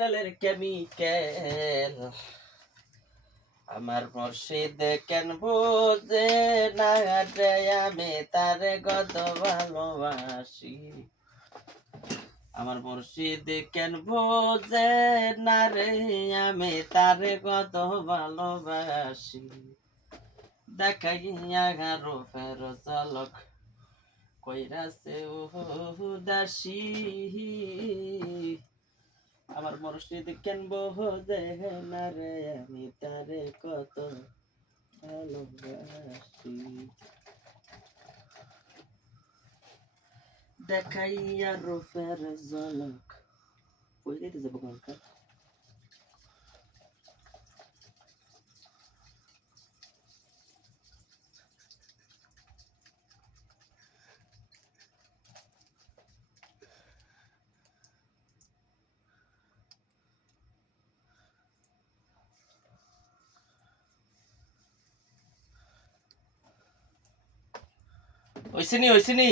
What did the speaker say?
ক্রিস্টালের কেমিক্যাল আমার মুর্শিদ কেন বোঝে না রে আমি তারে কত ভালোবাসি আমার মুর্শিদ কেন বোঝে না রে আমি তারে কত ভালোবাসি দেখাইয়া গারো ফের চালক কইরাছে উদাসী আমার মুর্শিদ কেন বোঝে না রে আমি তারে কত ভালোবাসি দেখাইয়া রূপের ঝলক কই দিতে যাবো কালকা ওইসিনি